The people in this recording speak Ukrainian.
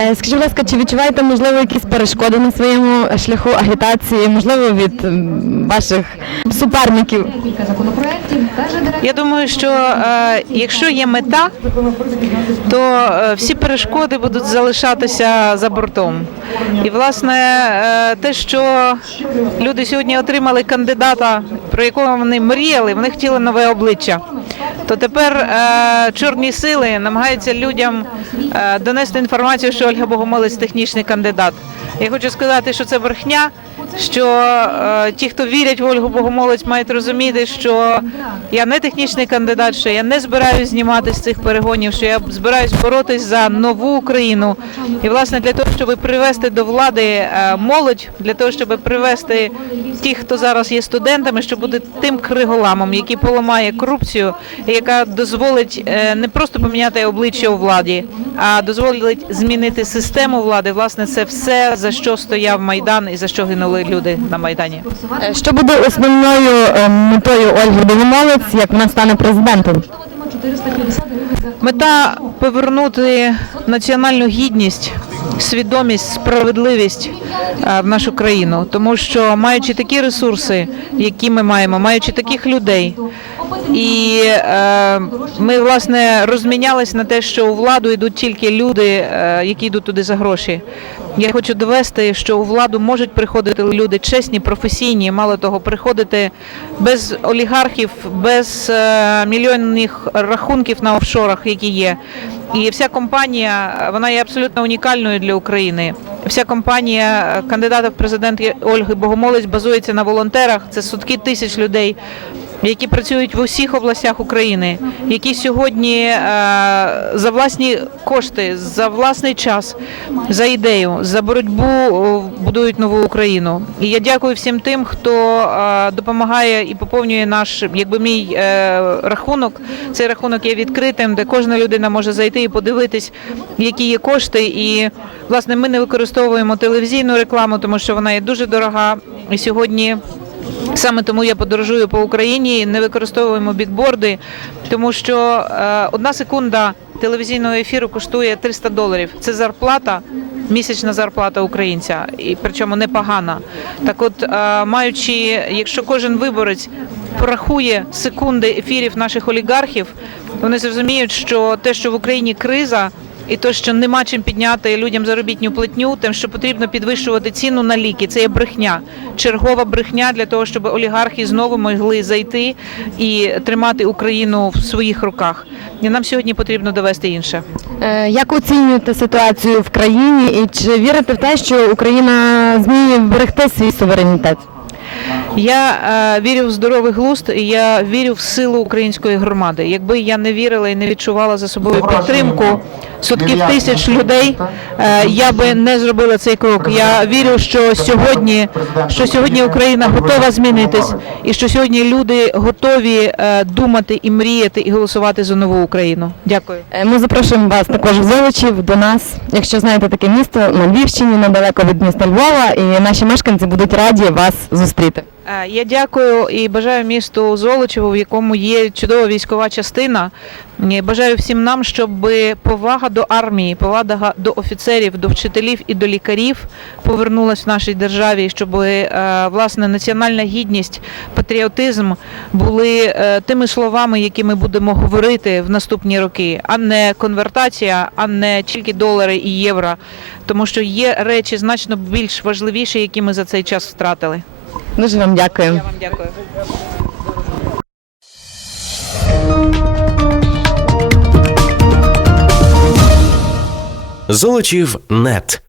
Е, Скажіть, будь ласка, чи відчуваєте можливо якісь перешкоди на своєму шляху агітації, можливо, від ваших суперників? Я думаю, що е, якщо є мета, то е, всі перешкоди будуть залишатися за бортом. І власне те, що люди сьогодні отримали кандидата, про якого вони мріяли, вони хотіли нове обличчя. То тепер е, чорні сили намагаються людям е, донести інформацію, що Ольга Богомолець технічний кандидат. Я хочу сказати, що це брехня. Що е, ті, хто вірять в Ольгу Богомолець, мають розуміти, що я не технічний кандидат, що я не збираюсь знімати з цих перегонів, що я збираюсь боротись за нову Україну. І власне для того, щоб привести до влади е, молодь, для того, щоб привести тих, хто зараз є студентами, щоб бути тим криголамом, який поламає корупцію, яка дозволить е, не просто поміняти обличчя у владі, а дозволить змінити систему влади. Власне, це все за що стояв майдан і за що гинули люди на майдані. Е, Що буде основною е, метою Ольги Богомолець, як вона стане президентом? 450 гривень за Мета повернути національну гідність, свідомість, справедливість е, в нашу країну, тому що маючи такі ресурси, які ми маємо, маючи таких людей. І е, ми власне розмінялись на те, що у владу йдуть тільки люди, е, які йдуть туди за гроші. Я хочу довести, що у владу можуть приходити люди чесні, професійні, мало того, приходити без олігархів, без е, мільйонних рахунків на офшорах, які є. І вся компанія вона є абсолютно унікальною для України. Вся компанія кандидата в президенти Ольги Богомолець базується на волонтерах. Це сотки тисяч людей які працюють в усіх областях України, які сьогодні е, за власні кошти, за власний час, за ідею, за боротьбу е, будують нову Україну. І я дякую всім тим, хто е, допомагає і поповнює наш, якби мій рахунок. Цей рахунок є відкритим, де кожна людина може зайти і подивитись, які є кошти. І власне ми не використовуємо телевізійну рекламу, тому що вона є дуже дорога. І сьогодні. Саме тому я подорожую по Україні, не використовуємо бікборди, тому що е, одна секунда телевізійного ефіру коштує 300 доларів. Це зарплата, місячна зарплата українця, і причому непогана. Так, от, е, маючи, якщо кожен виборець порахує секунди ефірів наших олігархів, вони зрозуміють, що те, що в Україні криза. І то, що нема чим підняти людям заробітню платню, тим, що потрібно підвищувати ціну на ліки, це є брехня, чергова брехня для того, щоб олігархи знову могли зайти і тримати Україну в своїх руках. І нам сьогодні потрібно довести інше. Е, Як оцінюєте ситуацію в країні і чи вірите в те, що Україна зміє вберегти свій суверенітет? Я е, вірю в здоровий глузд, і я вірю в силу української громади. Якби я не вірила і не відчувала за собою підтримку сотків тисяч людей, е, я би не зробила цей крок. Я вірю, що сьогодні, що сьогодні Україна готова змінитись, і що сьогодні люди готові е, думати і мріяти і голосувати за нову Україну. Дякую. Е, Ми запрошуємо вас також в Золочів до нас. Якщо знаєте таке місто на Львівщині, недалеко від міста Львова, і наші мешканці будуть раді вас зустріти. Е, Я дякую і бажаю місту Золочеву, в якому є чудова військова частина. Е, Бажаю всім нам, щоб повага до армії, повага до офіцерів, до вчителів і до лікарів повернулась в нашій державі, щоб е, власне національна гідність, патріотизм були тими словами, які ми будемо говорити в наступні роки, а не конвертація, а не тільки долари і євро, тому що є речі значно більш важливіші, які ми за цей час втратили. Дуже вам дякую. Я вам дякую. Золочів нет.